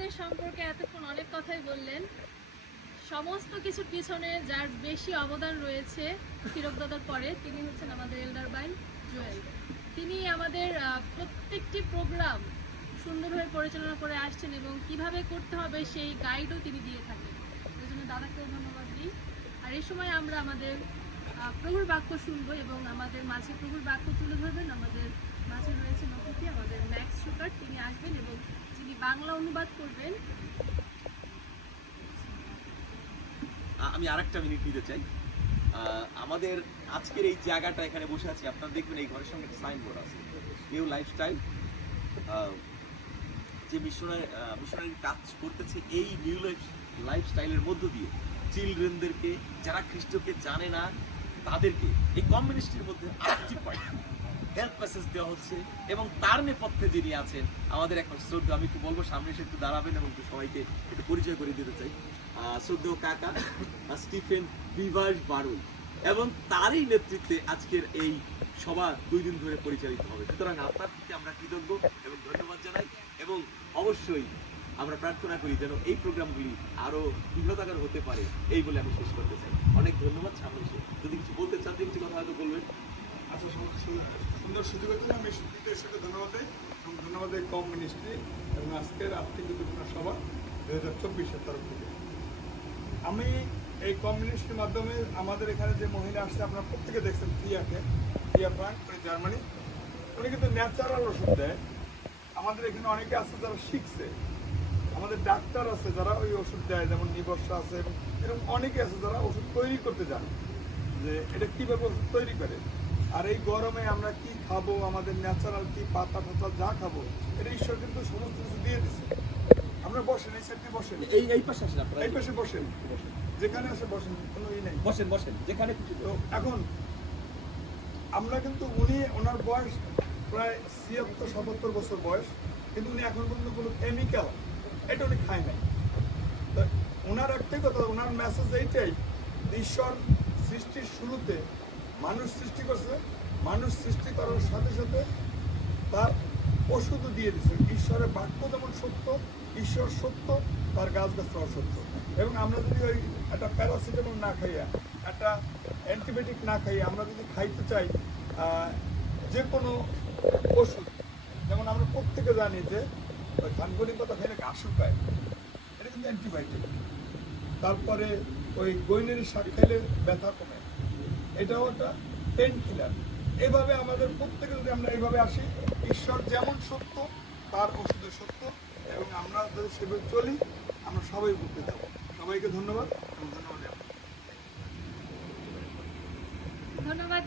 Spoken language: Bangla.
আমাদের সম্পর্কে এতক্ষণ অনেক কথাই বললেন। সমস্ত কিছুর পিছনে যার বেশি অবদান রয়েছে হিরক দাদার পরে, তিনি হচ্ছেন আমাদের এল্ডার বাইন জুয়েল। তিনি আমাদের প্রত্যেকটি প্রোগ্রাম সুন্দরভাবে পরিচালনা করে আসছেন এবং কিভাবে করতে হবে সেই গাইডও তিনি দিয়ে থাকেন। এই জন্য দাদাকেও ধন্যবাদ দিই। আর এই সময় আমরা আমাদের প্রভুর বাক্য শুনবো এবং আমাদের মাঝে প্রভুর বাক্য তুলে ধরবেন। আমাদের মাঝে রয়েছে অতিথি আমাদের ম্যাক্স সুকার, তিনি আসবেন এবং যিনি বাংলা অনুবাদ করবেন। আমি আরেকটা মিনিট নিতে চাই। আমাদের আজকের এই জায়গাটা এখানে বসে আছি, আপনারা দেখবেন এই ঘরের সঙ্গে সাইনবোর্ড আছে, নিউ লাইফস্টাইল, যে মিশনারি কাজ করতেছে এই নিউ লাইফস্টাইলের মধ্য দিয়ে চিলড্রেনদেরকে, যারা খ্রিস্টকে জানে না তাদেরকে এই কমিউনিস্টের মধ্যে আরেকটি পয়েন্ট হেল্প মেসেজ দেওয়া হচ্ছে। এবং তার নেপথ্যে যিনি আছেন আমাদের এখন শ্রদ্ধা, আমি একটু বলবো সামনে এসে একটু দাঁড়াবেন এবং একটু সবাইকে একটু পরিচয় করে দিতে চাই। শ্রদ্ধেয় কাকা স্টিফেন বিভাস বারুই, এবং তারই নেতৃত্বে আজকের এই সভা 2 দিন ধরে পরিচালিত হবে। সুতরাং আপনার প্রতি আমরা কৃতজ্ঞ এবং ধন্যবাদ জানাই, এবং অবশ্যই আমরা প্রার্থনা করি যেন এই প্রোগ্রামগুলি আরো বৃহদাকার হতে পারে, এই বলে আমি শেষ করতে চাই। অনেক ধন্যবাদ। সামনে এসে যদি কিছু বলতে চান, যে কিছু কথা হয়তো বলবেন। আচ্ছা, সুন্দর সুযোগ হচ্ছে, আমি সুন্দর ধন্যবাদ দিই এবং ধন্যবাদ দিই কম মিনিস্ট্রি এবং আজকের আর্থিক উদ্যোগনা সভা 2024-এর তরফ থেকে। আমি এই কম মিনিস্ট্রির মাধ্যমে আমাদের এখানে যে মহিলা আসছে, আপনারা প্রত্যেকে দেখছেন, ফ্রিয়া ফ্রাঙ্ক, উনি জার্মানি। উনি কিন্তু ন্যাচারাল ওষুধ দেয়। আমাদের এখানে অনেকে আছে যারা শিখছে, আমাদের ডাক্তার আছে যারা ওই ওষুধ দেয়, যেমন নিবর্ষা আছে, এবং এরকম অনেকে আছে যারা ওষুধ তৈরি করতে জানে যে এটা কীভাবে ওষুধ তৈরি করে। আর এই গরমে আমরা কি খাবো, আমাদের ন্যাচারাল কি পাতা টাতা যা খাবো, এটা ঈশ্বর কিন্তু সমস্ত কিছু দিয়ে দিচ্ছে। আমরা বসেন, এই সাইডে বসেন, এই পাশে আসেন, আপনারা এই পাশে বসেন, যেখানে আসে বসেন, কোনো ই নেই, বসেন যেখানে খুশি। তো এখন আমরা কিন্তু ওনার বয়স প্রায় 76-77 বছর বয়স, কিন্তু উনি এখন পর্যন্ত কোনো কেমিক্যাল এটা উনি খায় নাই। তো ওনার একটাই কথা, ওনার মেসেজ এইটাই, ঈশ্বর সৃষ্টির শুরুতে মানুষ সৃষ্টি করছে, মানুষ সৃষ্টি করার সাথে সাথে তার ওষুধও দিয়ে দিচ্ছে। ঈশ্বরের বাক্য যেমন সত্য, ঈশ্বর সত্য, তার গাছগাছরাও সত্য। এবং আমরা যদি ওই একটা প্যারাসিটামল না খাইয়া, একটা অ্যান্টিবায়োটিক না খাইয়া আমরা যদি খাইতে চাই যে কোনো ওষুধ, যেমন আমরা প্রত্যেকে জানি যে ওই ধানগুড়ি পাতা খাইলে ঘা শুকায়, এটা কিন্তু অ্যান্টিবায়োটিক। তারপরে ওই গৈনেরি শাক খাইলে ব্যথা কমে, এটাও একটা পেন কিলার। এইভাবে আমাদের প্রত্যেকে যদি আমরা এইভাবে আসি, ঈশ্বর যেমন সত্য তার ওষুধের সত্য, এবং আমরা যদি সেভাবে চলি, আমরা সবাই উপকৃত যাব। সবাইকে ধন্যবাদ এবং ধন্যবাদ। ধন্যবাদ।